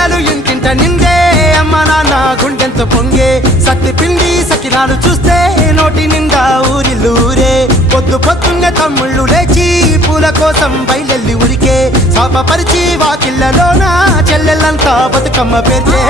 పండగలు ఇంటింట నిందే అమ్మ నాన్న గుండెంత పొంగే సత్తి పిండి సకినాలు చూస్తే నోటి నిండా ఊరిల్లూరే పొద్దు పొద్దున్నే తమ్ముళ్ళు లేచి పూల కోసం బయలెల్లి ఉరికే శాపపరిచి వాకిళ్ళలోన చెల్లెళ్ళంతా బతుకమ్మ పేర్చే